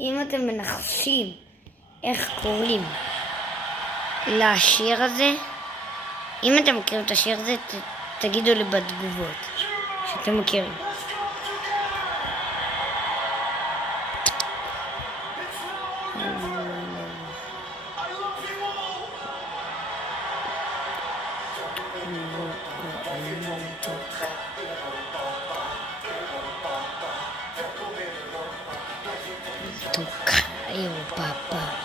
אם אתם מנחשים איך קוראים לשיר הזה, אם אתם מכירים את השיר הזה, תגידו לי בתגובות שאתם מכירים. Toca, eu papá.